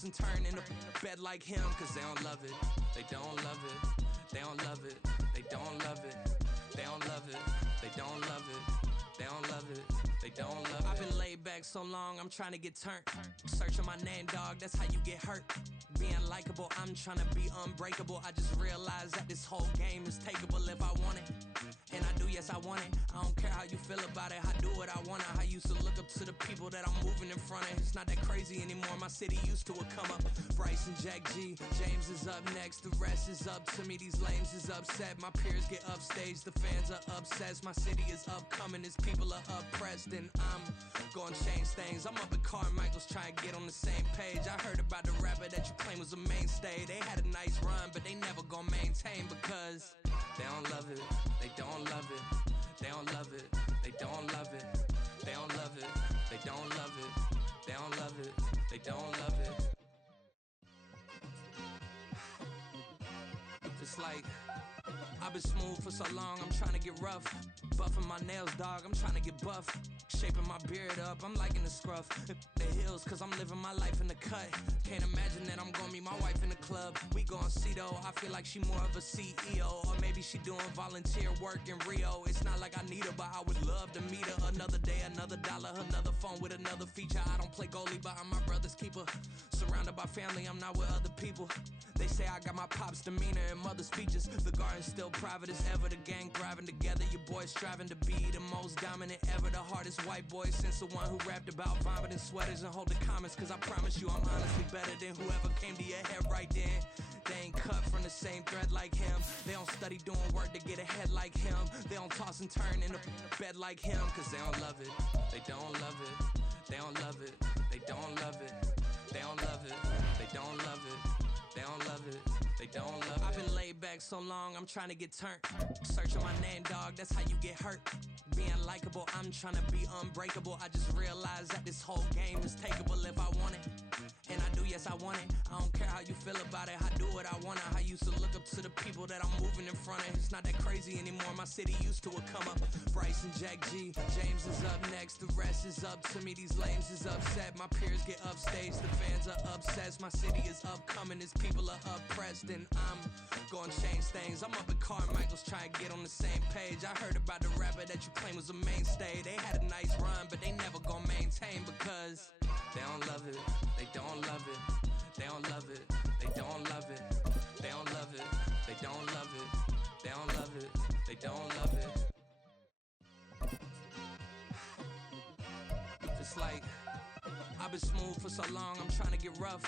toss and turn in a bed like him, cause they don't love it. They don't love it. They don't love it. They don't love it. They don't love it. They don't love it. They don't love it. They don't love it. I've been laid back so long, I'm trying to get turned. Searching my name, dog, that's how you get hurt. Being likable, I'm trying to be unbreakable. I just realized that this whole game is takeable if I want it. And I do, yes, I want it. I don't care how you feel about it. I do what I want. I used to look up to the people that I'm moving in front of. It's not that crazy anymore. My city used to it come up. Bryce and Jack G. James is up next. The rest is up to me. These lames is upset. My peers get upstaged. The fans are obsessed. My city is upcoming. These people are oppressed. And I'm gonna change things. I'm up at Carmichael's trying to get on the same page. I heard about the rapper that you claim was a mainstay. They had a nice run, but they never gonna maintain because they don't love it. They don't love it. They don't love it. They don't love it. They don't love it. They don't love it. They don't love it. They don't love it. It's like I've been smooth for so long, I'm trying to get rough. Buffing my nails, dog, I'm trying to get buff. Shaping my beard up, I'm liking the scruff. The hills, cause I'm living my life in the cut. Can't imagine that I'm gonna meet my wife in the club. We gon' see though, I feel like she more of a CEO. Or maybe she doing volunteer work in Rio. It's not like I need her, but I would love to meet her. Another day, another dollar, another phone with another feature. I don't play goalie, but I'm my brother's keeper. Surrounded by family, I'm not with other people. They say I got my pop's demeanor and mother's features. The garden's still private as ever. The gang thriving together. Your boys striving to be the most dominant ever. The hardest white boy since the one who rapped about vomiting sweaters and holding comments. Cause I promise you I'm honestly better than whoever came to your head right then. They ain't cut from the same thread like him. They don't study doing work to get ahead like him. They don't toss and turn in a bed like him. Cause they don't love it. They don't love it. They don't love it. They don't love it. They don't love it. They don't love it. They don't love it. They don't love it. I've been laid back so long, I'm trying to get turned. Searching my name, dog, that's how you get hurt. Being likable, I'm trying to be unbreakable. I just realized that this whole game is takeable if I want it. And I do, yes, I want it. I don't care how you feel about it. I do what I want. I used to look up to the people that I'm moving in front of. It's not that crazy anymore. My city used to it come up. Bryce and Jack G. James is up next. The rest is up to me. These lames is upset. My peers get upstaged. The fans are obsessed. My city is upcoming. These people are oppressed. And I'm gonna change things. I'm up at Carmichael's trying to get on the same page. I heard about the rapper that you claim was a mainstay. They had a nice run, but they never gonna maintain because they don't love it. They don't love it. They don't love it. They don't love it. They don't love it. They don't love it. They don't love it. They don't love it. It's like I've been smooth for so long, I'm trying to get rough.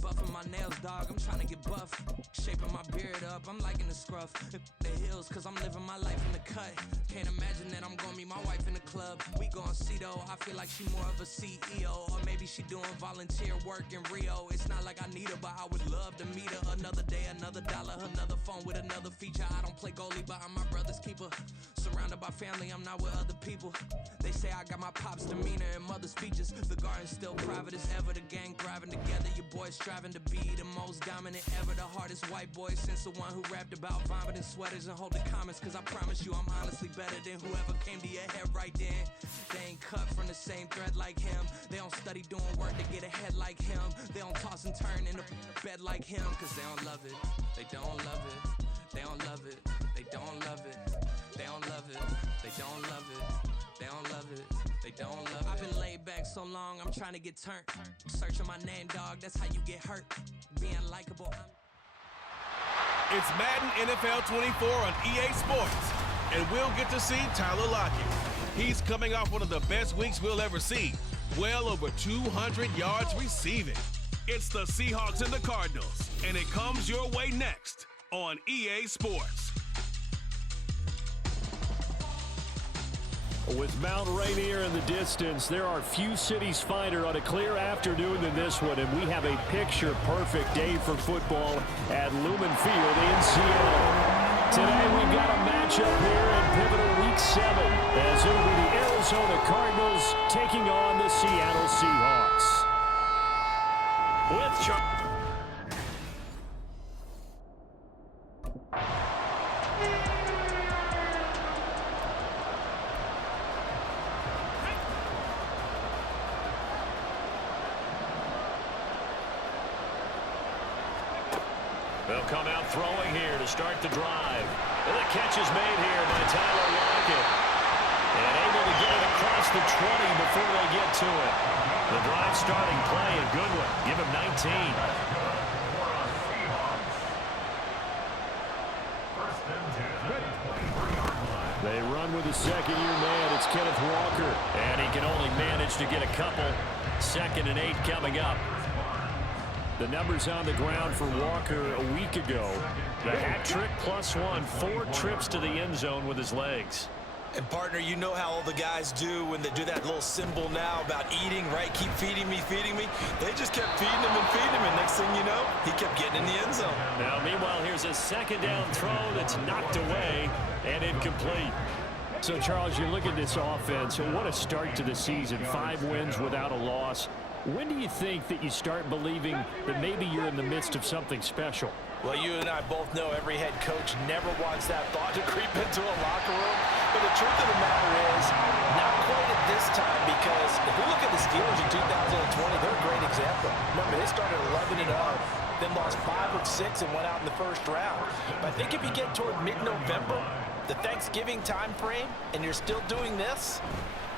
Buffing my nails, dog, I'm trying to get buff. Shaping my beard up, I'm liking the scruff. The hills, cause I'm living my life in the cut. Can't imagine that I'm gonna meet my wife in the club. We gon' see though, I feel like she more of a CEO. Or maybe she doing volunteer work in Rio. It's not like I need her, but I would love to meet her. Another day, another dollar, another phone with another feature. I don't play goalie, but I'm my brother's keeper. Surrounded by family, I'm not with other people. They say I got my pop's demeanor and mother's features. The garden's still private as ever. The gang thriving together. Your boys striving to be the most dominant ever. The hardest white boy since the one who rapped about vomiting sweaters and holding comments. Cause I promise you I'm honestly better than whoever came to your head right then. They ain't cut from the same thread like him. They don't study doing work to get ahead like him. They don't toss and turn in a bed like him. Cause they don't love it. They don't love it. They don't love it. They don't love it. They don't love it. They don't love it. They don't love it. They don't love it. I've been laid back so long, I'm trying to get turned. Searching my name, dog, that's how you get hurt. Being likable, It's Madden NFL 24 on EA Sports, and we'll get to see Tyler Lockett. He's coming off one of the best weeks we'll ever see. Well over 200 yards receiving. It's the Seahawks and the Cardinals, and it comes your way next on EA Sports. With Mount Rainier in the distance, there are few cities finer on a clear afternoon than this one, and we have a picture-perfect day for football at Lumen Field in Seattle. Today we've got a matchup here in pivotal Week 7, as it'll be the Arizona Cardinals taking on the Seattle Seahawks. With They'll come out throwing here to start the drive. And the catch is made here by Tyler Lockett. And able to get it across the 20 before they get to it. The drive starting play, a good one. Give him 19. They run with a second-year man. It's Kenneth Walker. And he can only manage to get a couple. 2nd and 8 coming up. The numbers on the ground for Walker a week ago. The hat trick +1. 4 trips to the end zone with his legs. And, partner, you know how all the guys do when they do that little symbol now about eating, right? Keep feeding me, feeding me. They just kept feeding him and feeding him, and next thing you know, he kept getting in the end zone. Now, meanwhile, here's a 2nd down throw that's knocked away and incomplete. So, Charles, you look at this offense, and what a start to the season. 5 wins without a loss. When do you think that you start believing that maybe you're in the midst of something special? Well, you and I both know every head coach never wants that thought to creep into a locker room. But the truth of the matter is, not quite at this time, because if we look at the Steelers in 2020, they're a great example. Remember, they started 11-0, then lost 5 of 6 and went out in the first round. But I think if you get toward mid-November, the Thanksgiving time frame, and you're still doing this,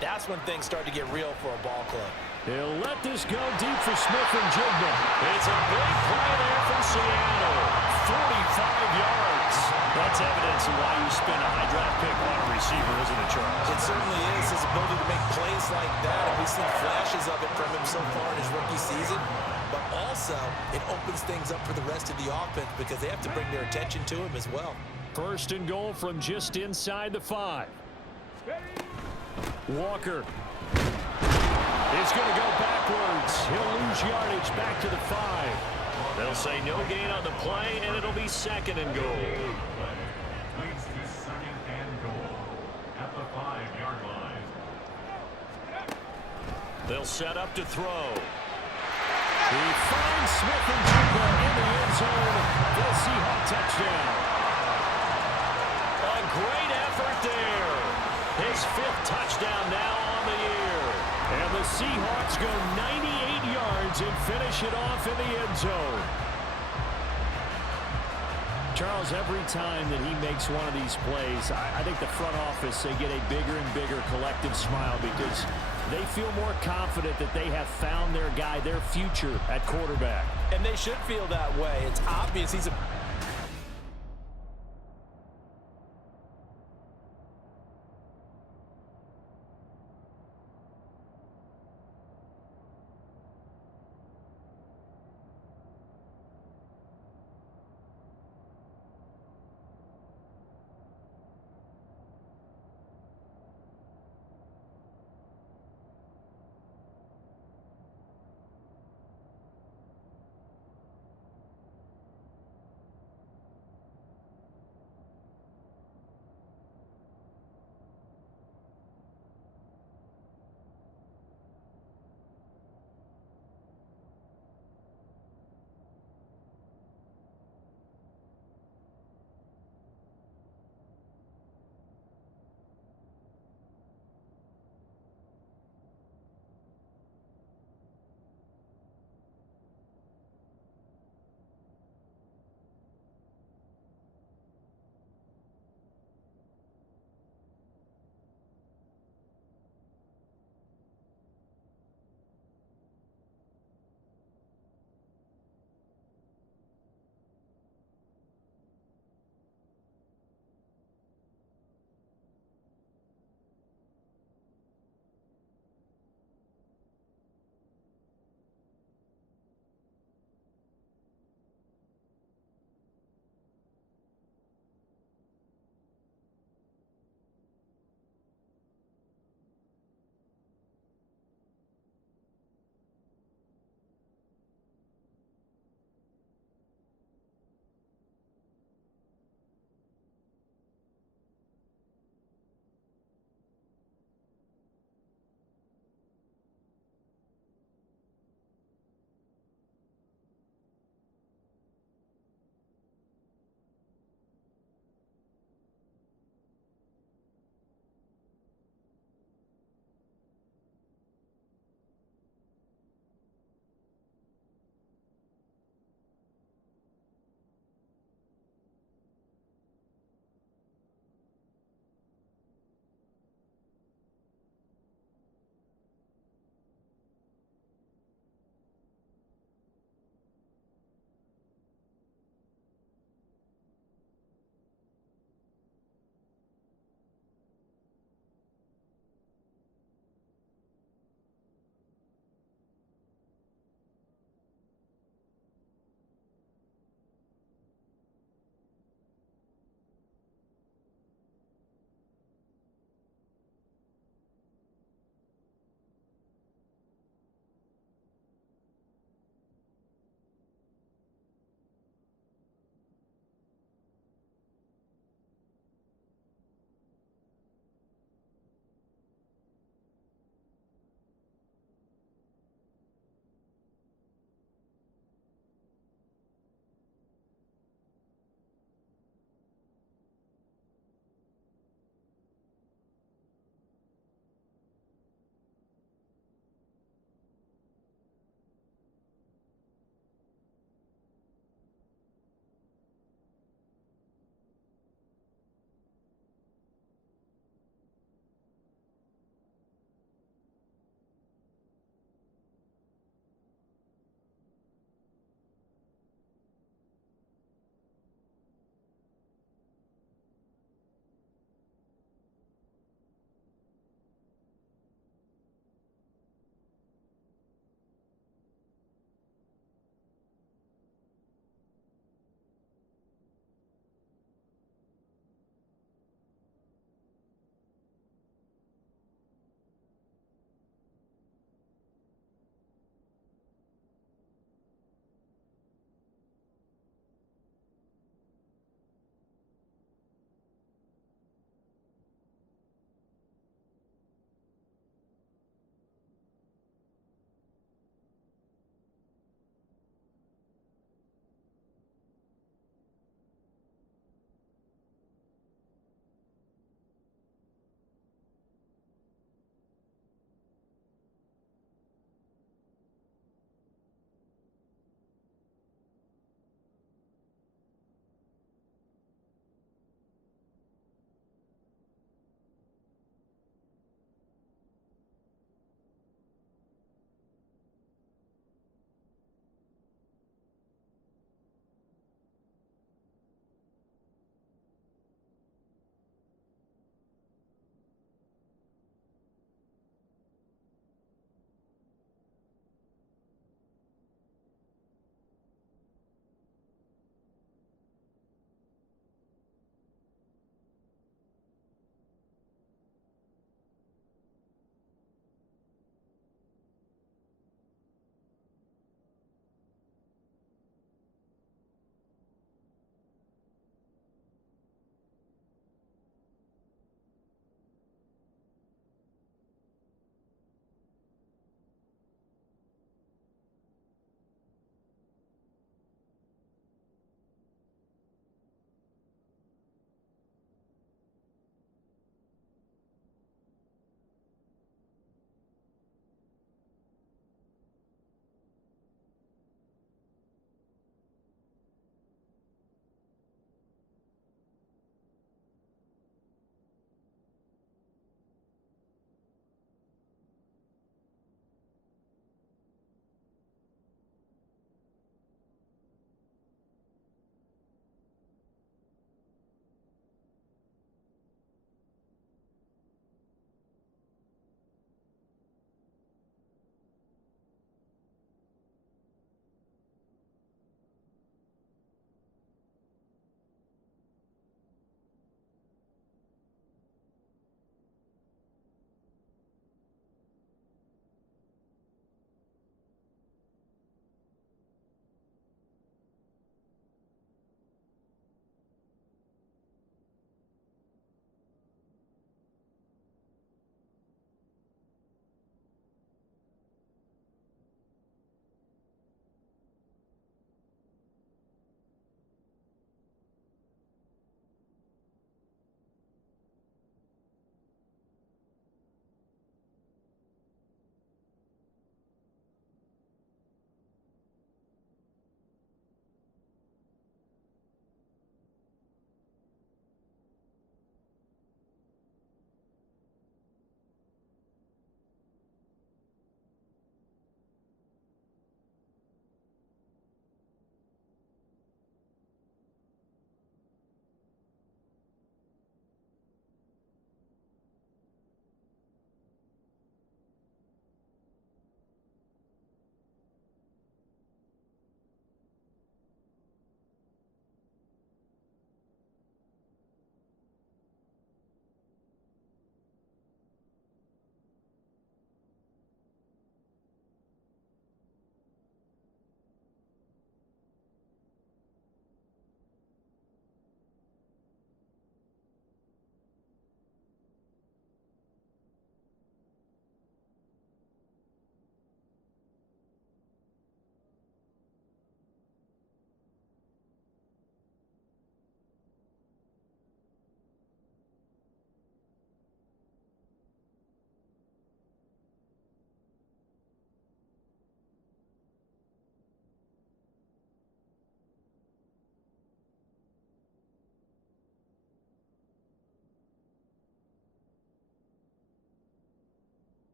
that's when things start to get real for a ball club. He'll let this go deep for Smith-Njigba. It's a big play there for Seattle. 45 yards. That's evidence of why you spend a high draft pick on a receiver, isn't it, Charles? It certainly is. His ability to make plays like that, and we've seen flashes of it from him so far in his rookie season. But also, it opens things up for the rest of the offense because they have to bring their attention to him as well. 1st and goal from just inside the 5. Walker. It's going to go backwards. He'll lose yardage back to the 5. They'll say no gain on the play, and it'll be 2nd and goal. Leads to 2nd and goal at the 5-yard line. They'll set up to throw. He finds Smith-Njigba in the end zone for a Seahawk touchdown. A great effort there. His 5th touchdown now on the year. And the Seahawks go 98 yards and finish it off in the end zone. Charles, every time that he makes one of these plays, I think the front office, they get a bigger and bigger collective smile because they feel more confident that they have found their guy, their future at quarterback. And they should feel that way. It's obvious he's a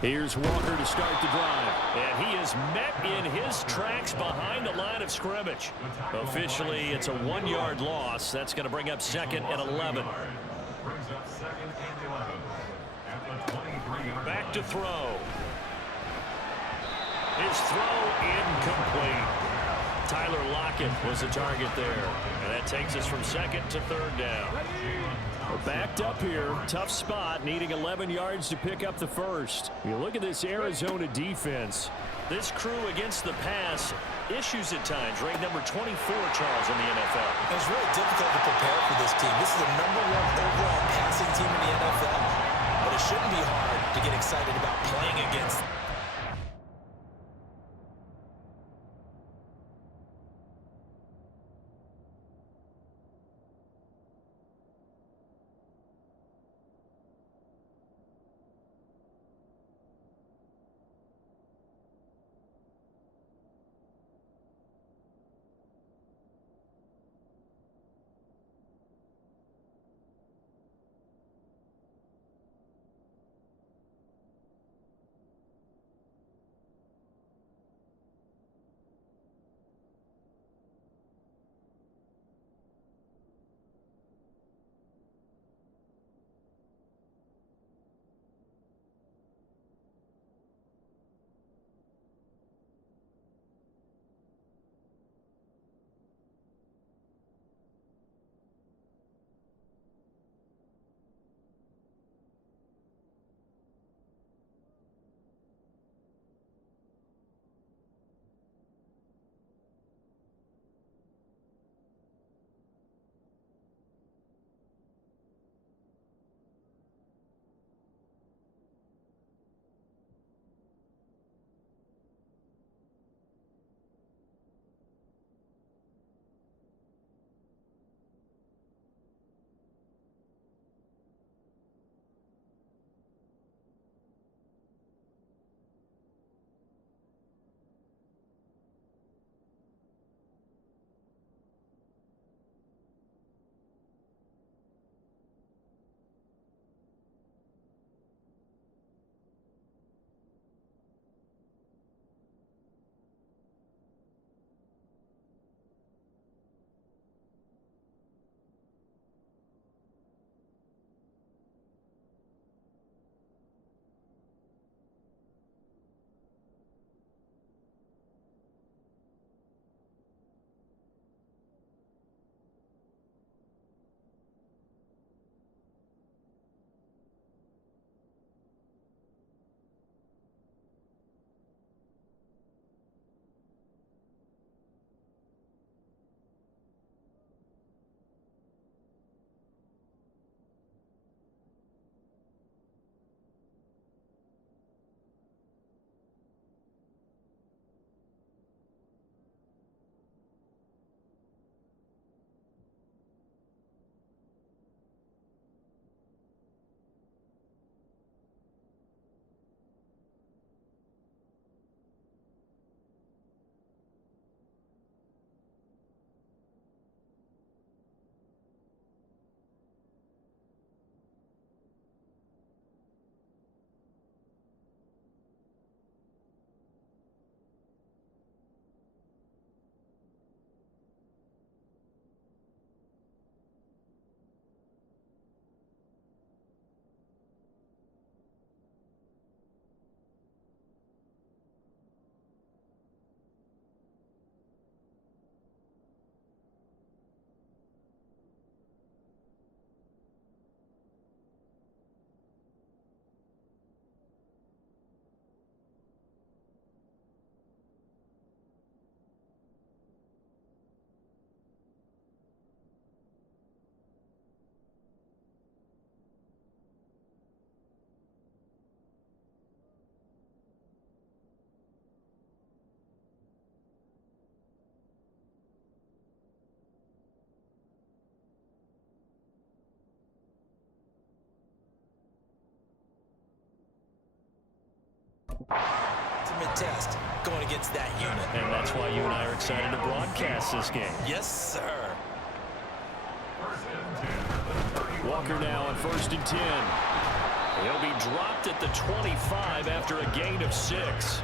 Here's Walker to start the drive. And he is met in his tracks behind the line of scrimmage. Officially, it's a 1-yard loss. That's going to bring up 2nd and 11. Back to throw. His throw incomplete. Tyler Lockett was the target there. And that takes us from 2nd to 3rd down. We're backed up here. Tough spot, needing 11 yards to pick up the first. You look at this Arizona defense. This crew against the pass, issues at times. Ranked number 24, Charles, in the NFL. It's really difficult to prepare for this team. This is the #1 overall passing team in the NFL. But it shouldn't be hard to get excited about playing against them. Ultimate test going against that unit. And that's why you and I are excited to broadcast this game. Yes, sir. Walker now on 1st and 10. He'll be dropped at the 25 after a gain of 6.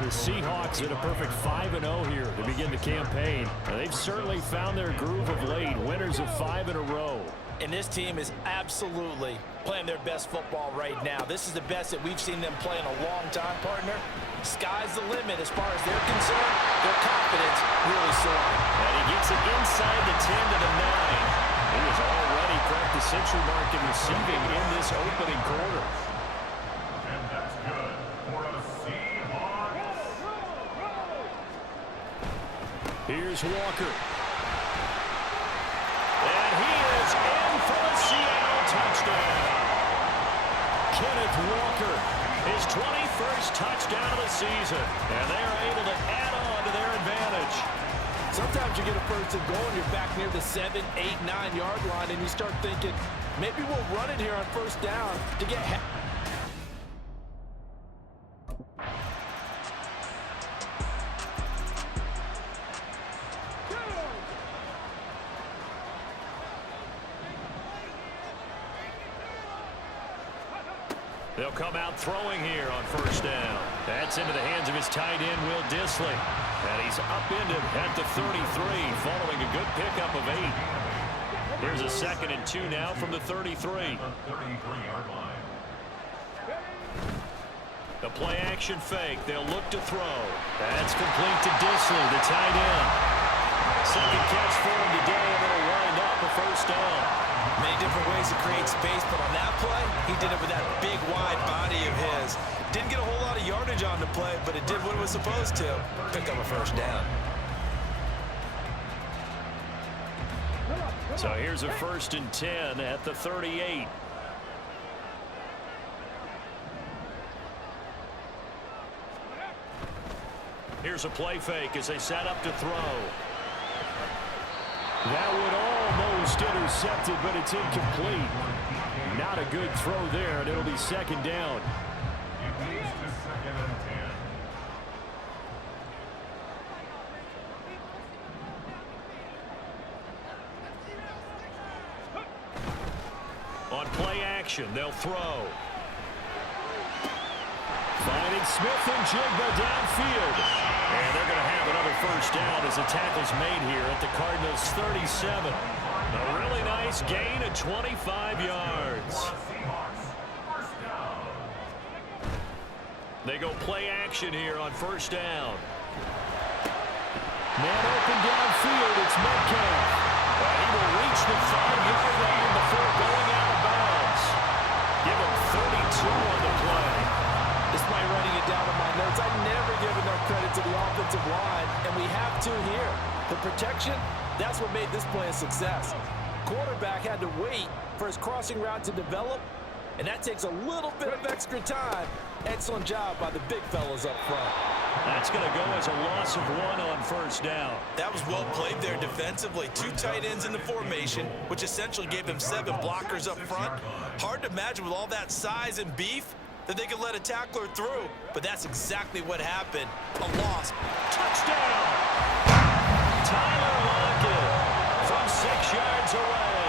The Seahawks at a perfect 5-0 here to begin the campaign. They've certainly found their groove of late, winners of 5 in a row. And this team is absolutely playing their best football right now. This is the best that we've seen them play in a long time, partner. Sky's the limit as far as they're concerned. Their confidence really soaring. And he gets it inside the 10 to the 9. He has already cracked the century mark in receiving in this opening quarter. And that's good for a Seahawks. Here's Walker. And he is in for a Seattle touchdown. Kenneth Walker, his 21st touchdown of the season. And they are able to add on to their advantage. Sometimes you get a first and goal and you're back near the 7, 8, 9-yard line and you start thinking, maybe we'll run it here on first down to get They'll come out throwing here on first down. That's into the hands of his tight end, Will Dissly. And he's upended at the 33, following a good pickup of 8. Here's a 2nd and 2 now from the 33. The 33-yard line. The play action fake. They'll look to throw. That's complete to Dissly, the tight end. Second catch for him today, and it'll wind up a first down. many different ways to create space, but on that play, he did it with that big, wide body of his. Didn't get a whole lot of yardage on the play, but it did what it was supposed to. Pick up a first down. So here's a 1st and 10 at the 38. Here's a play fake as they set up to throw. That would almost intercept it, but it's incomplete. Not a good throw there, and it'll be 2nd down. It leads to 2nd and 10. On play action, they'll throw. Finding Smith and Jigba downfield. And they're going to have another first down as the tackle's made here at the Cardinals' 37. A really nice gain of 25 yards. They go play action here on first down. Man open downfield, it's Metcalf. And he will reach the 5-yard line before going out of bounds. Give him 32 on the play. Despite writing it down in my notes, I never give enough credit to the offensive line, and we have to here. The protection, that's what made this play a success. Quarterback had to wait for his crossing route to develop, and that takes a little bit of extra time. Excellent job by the big fellas up front. That's going to go as a loss of 1 on first down. That was well played there defensively. 2 tight ends in the formation, which essentially gave them 7 blockers up front. Hard to imagine with all that size and beef that they could let a tackler through, but that's exactly what happened. A loss. Touchdown! Tyler Lockett from 6 yards away.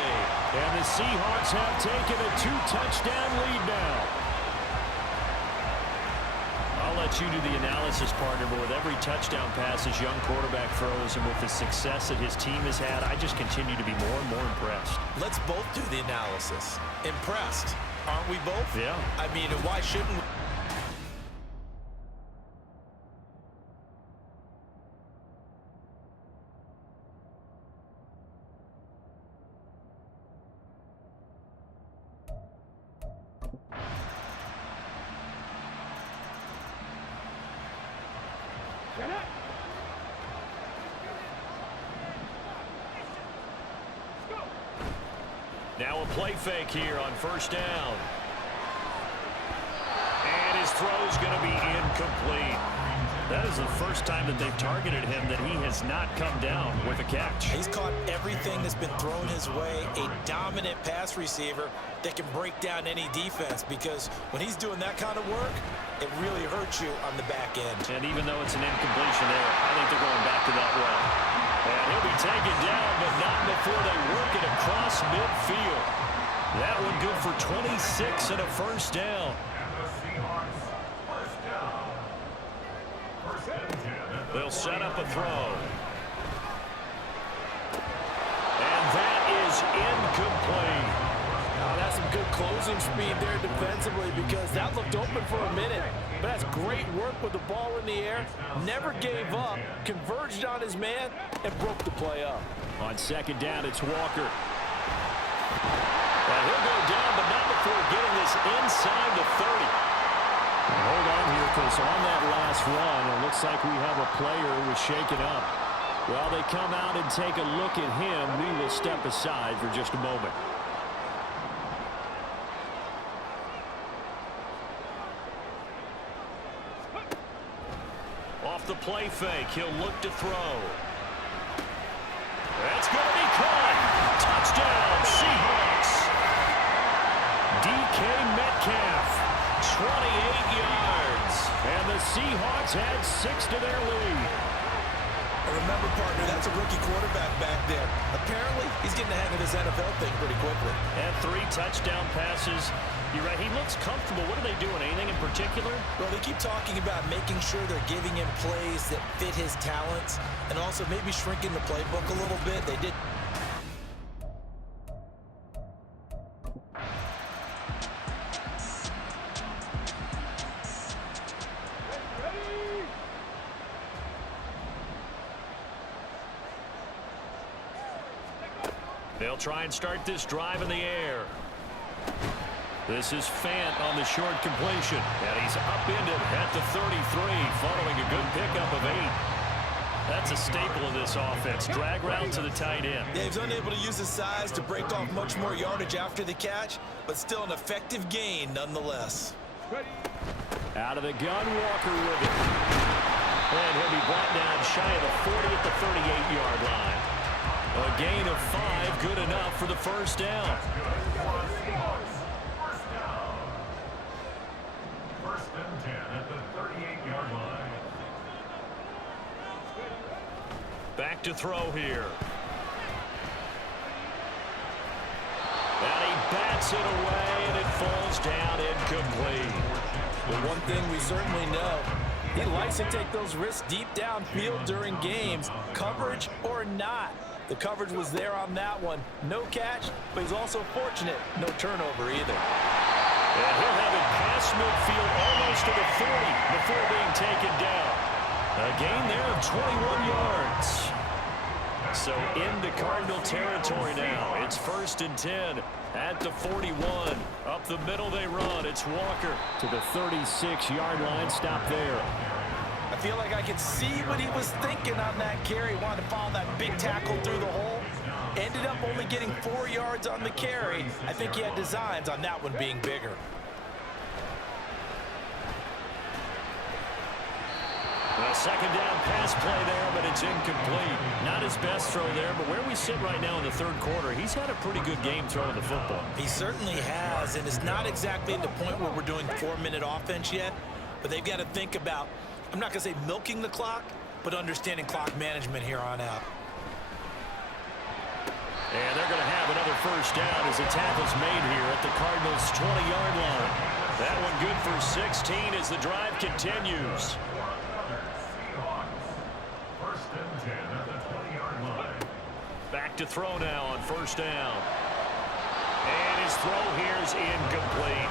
And the Seahawks have taken a 2-touchdown lead now. I'll let you do the analysis, partner, but with every touchdown pass his young quarterback throws and with the success that his team has had, I just continue to be more and more impressed. Let's both do the analysis. Impressed. Aren't we both? Yeah. I mean, why shouldn't we? Now a play fake here on first down. And his throw's going to be incomplete. That is the first time that they've targeted him that he has not come down with a catch. He's caught everything that's been thrown his way. A dominant pass receiver that can break down any defense, because when he's doing that kind of work, it really hurts you on the back end. And even though it's an incompletion there, I think they're going back to that well. And he'll be taken down, but not before they work it across midfield. That one good for 26 and a first down. They'll set up a throw. And that is incomplete. Oh, that's some good closing speed there defensively because that looked open for a minute. But that's great work with the ball in the air. Never gave up, converged on his man, and broke the play up. On second down, it's Walker. Well, he'll go down, but not before getting this inside the 30. Hold on here, because on that last run, it looks like we have a player who was shaken up. While they come out and take a look at him, we will step aside for just a moment. Off the play fake, he'll look to throw. That's going to be caught. Touchdown, Seahawks. DK Metcalf, 28 yards. And the Seahawks add 6 to their lead. Remember, partner, that's a rookie quarterback back there. Apparently, he's getting the hang of this NFL thing pretty quickly. And 3 touchdown passes. You're right, he looks comfortable. What are they doing? Anything in particular? Well, they keep talking about making sure they're giving him plays that fit his talents and also maybe shrinking the playbook a little bit. They did. They'll try and start this drive in the air. This is Fant on the short completion. And he's upended at the 33 following a good pickup of 8. That's a staple of this offense. Drag route to the tight end. Yeah, he's unable to use his size to break off much more yardage after the catch, but still an effective gain nonetheless. Out of the gun, Walker with it. And he'll be brought down shy of the 40 at the 38-yard line. A gain of 5, good enough for the first down. First and 10 at the 38-yard line. Back to throw here. And he bats it away, and it falls down incomplete. The one thing we certainly know, he likes to take those risks deep downfield during games, coverage or not. The coverage was there on that one. No catch, but he's also fortunate. No turnover either. And he'll have it past midfield almost to the 40 before being taken down. A gain there of 21 yards. So into Cardinal territory now. It's first and 10 at the 41. Up the middle they run. It's Walker to the 36-yard line. Stop there. I feel like I could see what he was thinking on that carry. Wanted to follow that big tackle through the hole. Ended up only getting 4 yards on the carry. I think he had designs on that one being bigger. A second down pass play there, but it's incomplete. Not his best throw there, but where we sit right now in the third quarter, he's had a pretty good game throwing the football. He certainly has, and it's not exactly at the point where we're doing 4-minute offense yet, but they've got to think about, I'm not going to say milking the clock, but understanding clock management here on out. And they're going to have another first down as the tackle's made here at the Cardinals' 20-yard line. That one good for 16 as the drive continues. First and 10 at the 20-yard line. Back to throw now on first down. And his throw here is incomplete.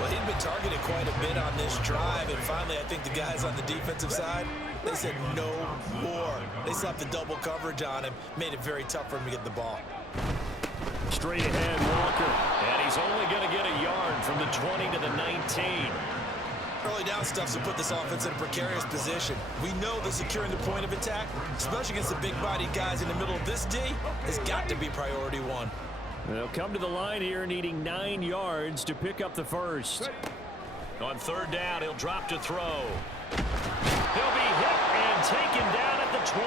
Well, he'd been targeted quite a bit on this drive, and finally I think the guys on the defensive side, they said no more. They slapped the double coverage on him, made it very tough for him to get the ball. Straight ahead, Walker. And he's only going to get a yard from the 20 to the 19. Early down stuffs will put this offense in a precarious position. We know that securing the point of attack, especially against the big-bodied guys in the middle of this D, has got to be priority one. They'll come to the line here needing 9 yards to pick up the first. On third down, he'll drop to throw. He'll be hit and taken down at the 21.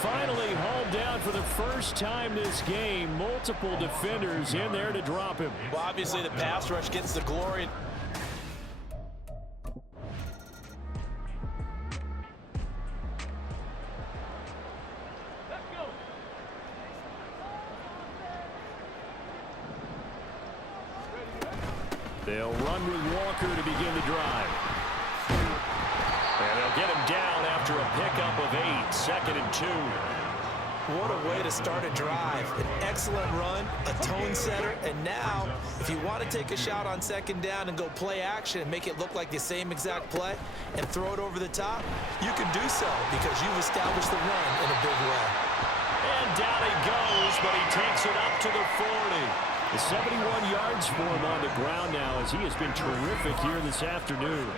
Finally hauled down for the first time this game. Multiple defenders in there to drop him. Well, obviously the pass rush gets the glory. They'll run with Walker to begin the drive. And they'll get him down after a pickup of 8, 2nd and 2. What a way to start a drive. An excellent run, a tone setter, and now, if you want to take a shot on 2nd down and go play action and make it look like the same exact play and throw it over the top, you can do so because you've established the run in a big way. And down he goes, but he takes it up to the 40. The 71 yards for him on the ground now as he has been terrific here this afternoon.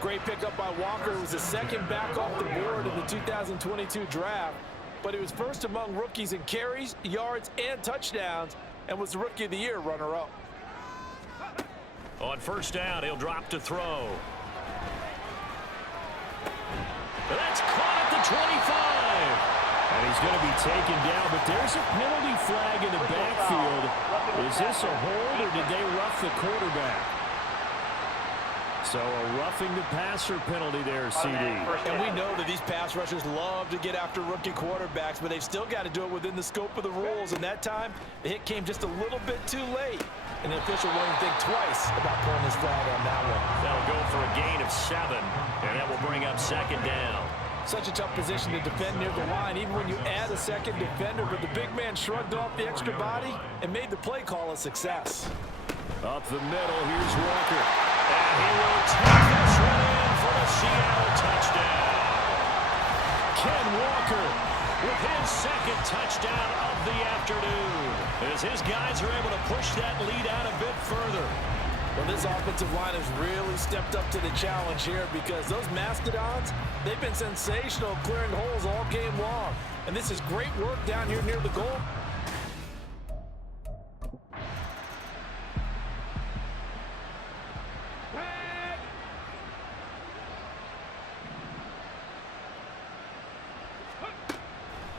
Great pickup by Walker. It was the second back off the board in the 2022 draft. But he was first among rookies in carries, yards, and touchdowns, and was the Rookie of the Year runner-up. On 1st down, he'll drop to throw. That's caught at the 25. And he's going to be taken down, but there's a penalty flag in the backfield. Is this a hold, or did they rough the quarterback? So a roughing the passer penalty there, CD. And we know that these pass rushers love to get after rookie quarterbacks, but they've still got to do it within the scope of the rules. And that time, the hit came just a little bit too late. And the official won't think twice about pulling his flag on that one. That'll go for a gain of 7, and that will bring up 2nd down. Such a tough position to defend near the line, even when you add a second defender. But the big man shrugged off the extra body and made the play call a success. Up the middle, here's Walker. And he will take this one in for a Seattle touchdown. Ken Walker with his 2nd touchdown of the afternoon, as his guys are able to push that lead out a bit further. Well, this offensive line has really stepped up to the challenge here because those Mastodons, they've been sensational clearing holes all game long. And this is great work down here near the goal.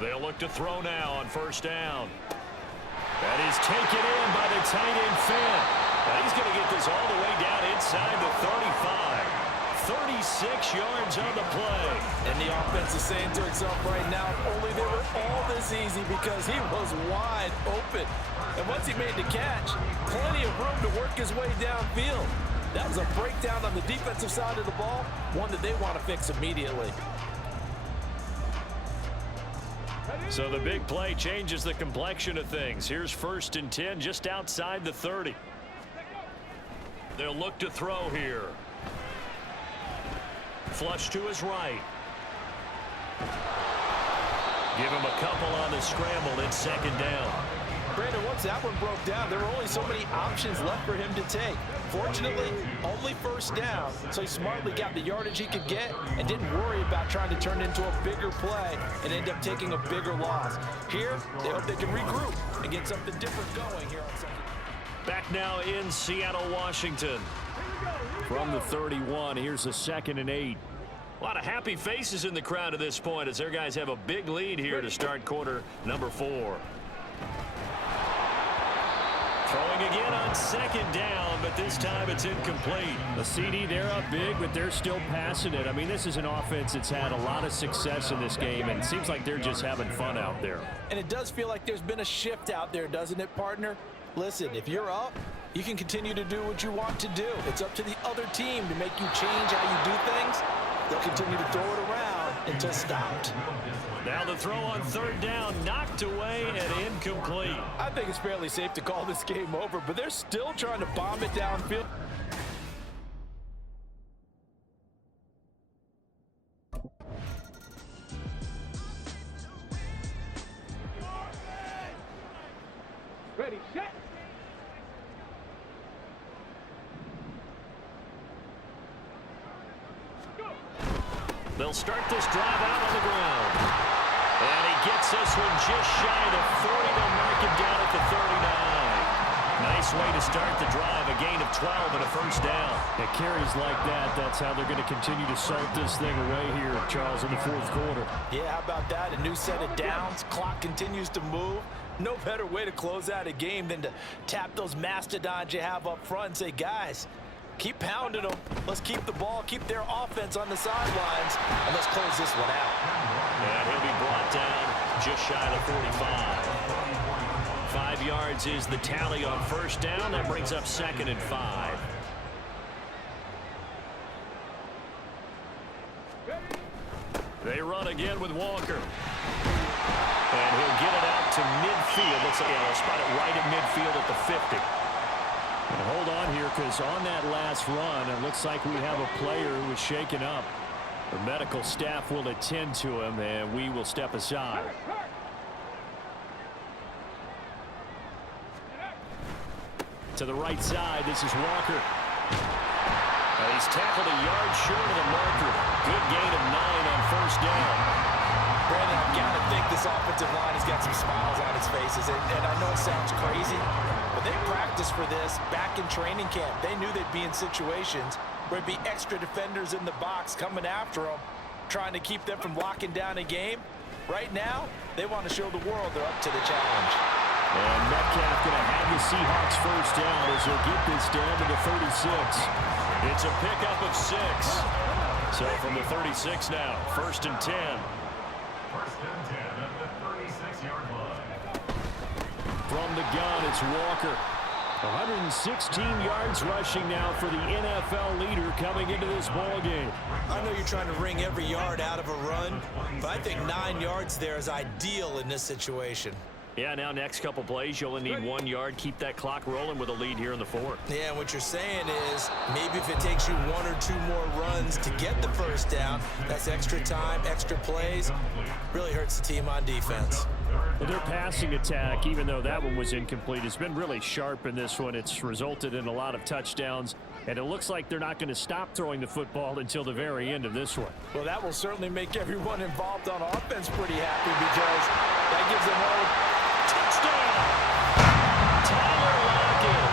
They'll look to throw now on 1st down. That is taken in by the tight end Finn. Now he's going to get this all the way down inside the 35. 36 yards on the play. And the offense is saying to itself right now, only they were all this easy because he was wide open. And once he made the catch, plenty of room to work his way downfield. That was a breakdown on the defensive side of the ball, one that they want to fix immediately. So the big play changes the complexion of things. Here's 1st and 10 just outside the 30. They'll look to throw here. Flush to his right. Give him a couple on the scramble. It's 2nd down. Brandon, once that one broke down, there were only so many options left for him to take. Fortunately, only 1st down, so he smartly got the yardage he could get and didn't worry about trying to turn it into a bigger play and end up taking a bigger loss. Here, they hope they can regroup and get something different going here on 2nd. Back now in Seattle, Washington. From the 31, here's a 2nd and 8. A lot of happy faces in the crowd at this point as their guys have a big lead here to start quarter number 4. Throwing again on 2nd down, but this time it's incomplete. The CD, they're up big, but they're still passing it. I mean, this is an offense that's had a lot of success in this game, and it seems like they're just having fun out there. And it does feel like there's been a shift out there, doesn't it, partner? Listen, if you're up, you can continue to do what you want to do. It's up to the other team to make you change how you do things. They'll continue to throw it around until stopped. Now the throw on 3rd down, knocked away and incomplete. I think it's fairly safe to call this game over, but they're still trying to bomb it downfield. Ready, set. They'll start this drive out on the ground. And he gets this one just shy of 40 to mark him down at the 39. Nice way to start the drive, a gain of 12 and a 1st down. It carries like that. That's how they're going to continue to salt this thing away here, Charles, in the 4th quarter. Yeah, how about that? A new set of downs. Clock continues to move. No better way to close out a game than to tap those mastodons you have up front and say, guys, keep pounding them. Let's keep the ball, keep their offense on the sidelines, and let's close this one out. And he'll be brought down just shy of 45. 5 yards is the tally on first down. That brings up 2nd and 5. They run again with Walker. And he'll get it out to midfield. Looks like they'll spot it right at midfield at the 50. And hold on here, because on that last run, it looks like we have a player who was shaken up. The medical staff will attend to him, and we will step aside. To the right side, this is Walker. And he's tackled a yard short of the marker. Good gain of 9 on first down. Brandon, I've got to think this offensive line has got some smiles on its faces. And I know it sounds crazy, but they practiced for this back in training camp. They knew they'd be in situations where there'd be extra defenders in the box coming after them, trying to keep them from locking down a game. Right now, they want to show the world they're up to the challenge. And Metcalf going to have the Seahawks first down as they'll get this down to the 36. It's a pickup of 6. So from the 36 now, 1st and 10. 1st and 10 at the 36-yard line. From the gun, it's Walker. 116 yards rushing now for the NFL leader coming into this ball game. I know you're trying to wring every yard out of a run, but I think 9 yards there is ideal in this situation. Yeah, now next couple plays, you only need 1 yard. Keep that clock rolling with a lead here in the 4th. Yeah, what you're saying is maybe if it takes you 1 or 2 more runs to get the first down, that's extra time, extra plays. Really hurts the team on defense. Well, their passing attack, even though that one was incomplete, has been really sharp in this one. It's resulted in a lot of touchdowns, and it looks like they're not going to stop throwing the football until the very end of this one. Well, that will certainly make everyone involved on offense pretty happy, because that gives them all touchdown. Tyler Lockett,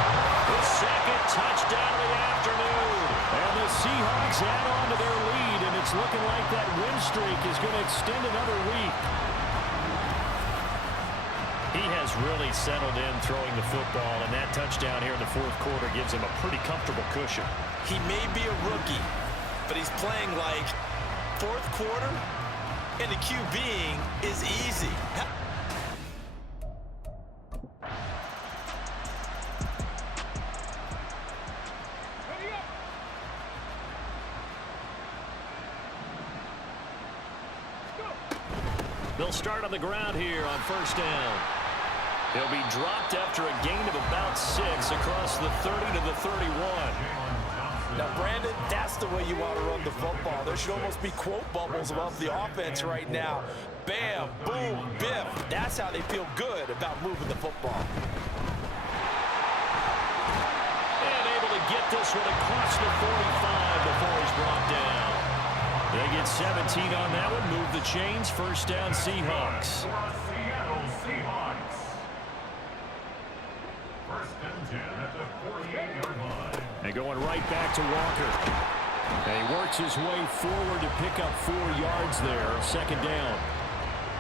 the 2nd touchdown of the afternoon. And the Seahawks add on to their lead, and it's looking like that win streak is going to extend another week. He has really settled in throwing the football, and that touchdown here in the 4th quarter gives him a pretty comfortable cushion. He may be a rookie, but he's playing like 4th quarter, and the QBing is easy. They'll start on the ground here on first down. He'll be dropped after a gain of about 6 across the 30 to the 31. Now, Brandon, that's the way you want to run the football. There should almost be quote bubbles above the offense right now. Bam, boom, biff. That's how they feel good about moving the football. And able to get this one across the 45 before he's brought down. They get 17 on that one. Move the chains. First down, Seahawks. Seattle Seahawks. 1st and 10 at the 48-yard line. And going right back to Walker. And he works his way forward to pick up 4 yards there. 2nd down.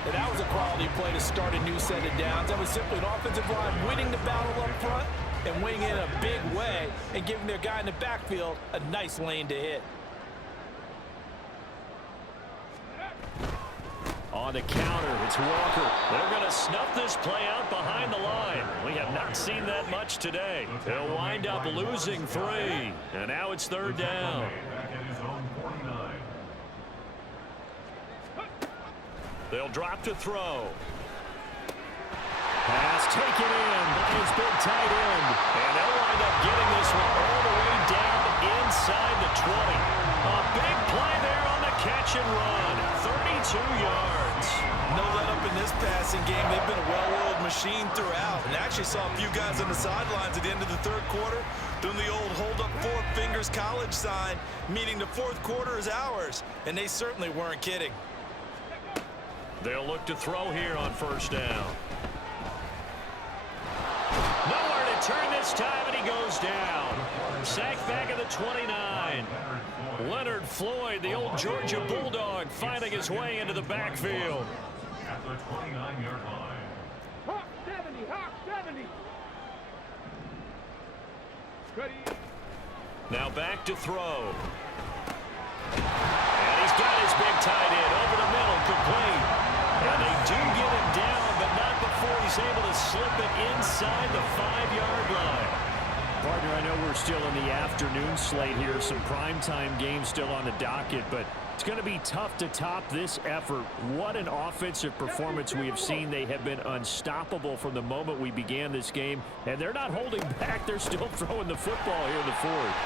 And that was a quality play to start a new set of downs. That was simply an offensive line winning the battle up front and winning it in a big way and giving their guy in the backfield a nice lane to hit. On the counter, it's Walker. They're going to snuff this play out behind the line. We have not seen that much today. They'll wind up losing 3. And now it's 3rd down. Back at his own 49. They'll drop to throw. Pass taken in by his big tight end. And they'll wind up getting this one all the way down inside the 20. A big play there on the catch and run. 32 yards. No let up in this passing game. They've been a well-oiled machine throughout. And actually saw a few guys on the sidelines at the end of the 3rd quarter doing the old hold up 4 fingers college sign, meaning the 4th quarter is ours. And they certainly weren't kidding. They'll look to throw here on first down. Nowhere to turn this time, and he goes down. Sacked back at the 29. Leonard Floyd, the old Georgia Bulldog, finding his way into the backfield. At the 29-yard line. Hawk 70, Hawk 70. Ready. Now back to throw. And he's got his big tight end over the middle, complete. And they do get him down, but not before he's He's able to slip it inside the 5-yard line. Partner, I know we're still in the afternoon slate here. Some primetime games still on the docket, but it's going to be tough to top this effort. What an offensive performance we have seen. They have been unstoppable from the moment we began this game, and they're not holding back. They're still throwing the football here in the fourth.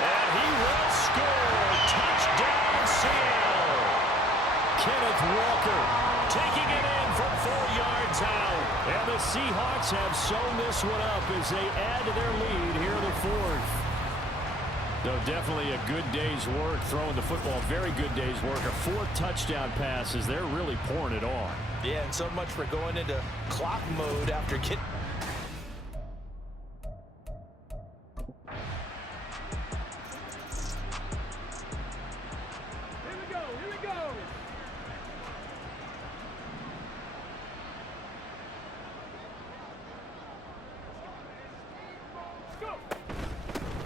And he will score. Touchdown, Seattle. Kenneth Walker taking it in from 4 yards out. And the Seahawks have sewn this one up as they add to their lead here in the fourth. So definitely a good day's work throwing the football. Very good day's work. A 4th touchdown pass as they're really pouring it on. Yeah, and so much for going into clock mode after getting...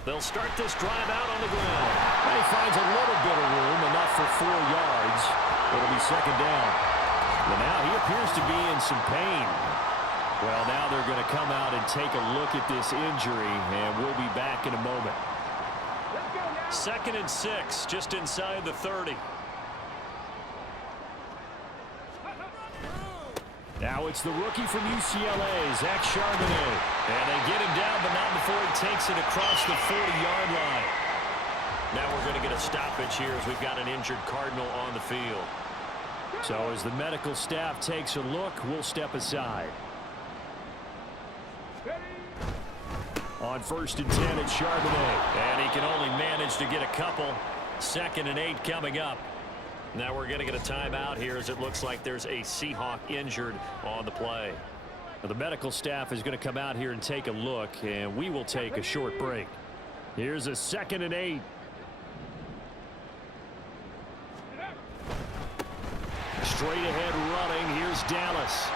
They'll start this drive out on the ground. And he finds a little bit of room, enough for 4 yards. It'll be second down. But now he appears to be in some pain. Well, now they're going to come out and take a look at this injury, and we'll be back in a moment. 2nd and 6, just inside the 30. Now it's the rookie from UCLA, Zach Charbonnet. And they get him down, but not before he takes it across the 40-yard line. Now we're going to get a stoppage here as we've got an injured Cardinal on the field. So as the medical staff takes a look, we'll step aside. On 1st and 10, it's Charbonnet. And he can only manage to get a couple. 2nd and 8 coming up. Now we're going to get a timeout here as it looks like there's a Seahawk injured on the play. Now the medical staff is going to come out here and take a look, and we will take a short break. Here's a 2nd and 8. Straight ahead running. Here's Dallas.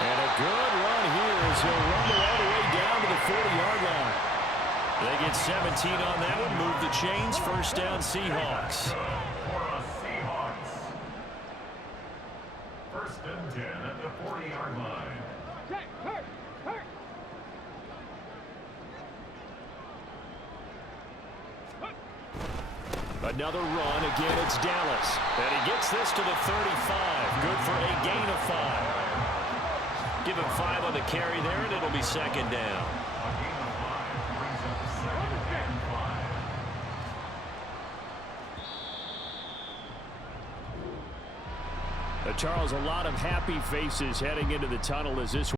And a good run here as he'll run all the way down to the 40-yard line. They get 17 on that one. Move the chains. First down, Seahawks. First and 10 at the 40-yard line. Another run. Again, it's Dallas. And he gets this to the 35. Good for a gain of 5. Give him 5 on the carry there, and it'll be second down. Charles, a lot of happy faces heading into the tunnel as this